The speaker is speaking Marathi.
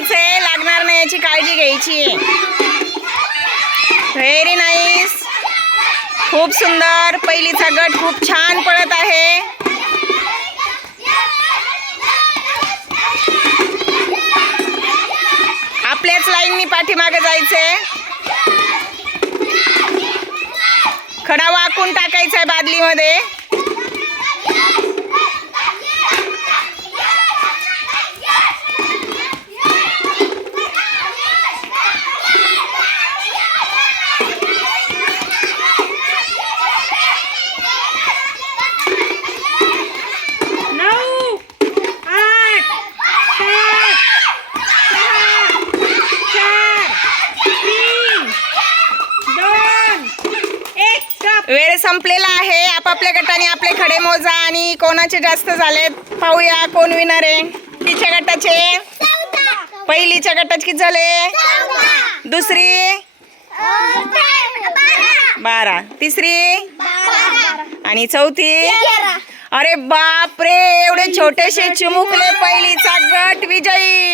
लागणार नाही याची काळजी घ्यायची व्हेरी नाईस खूप सुंदर. पहिलीचा गट खूप छान पडत आहे. आपल्याच लाईननी पाठीमागे जायचंय. खडा वाकून टाकायचा आहे बादलीमध्ये. वेळ संपलेला आहे. आपापल्या गटाने आपले खडे मोजा आणि कोणाचे जास्त झालेत पाहूया कोण विनर आहे. तिच्या गटाचे. पहिलीच्या गटाची किती झाले? दुसरी? बारा. तिसरी? आणि चौथी? अरे बाप रे एवढे छोटेसे चिमुकले पहिलीचा गट विजयी.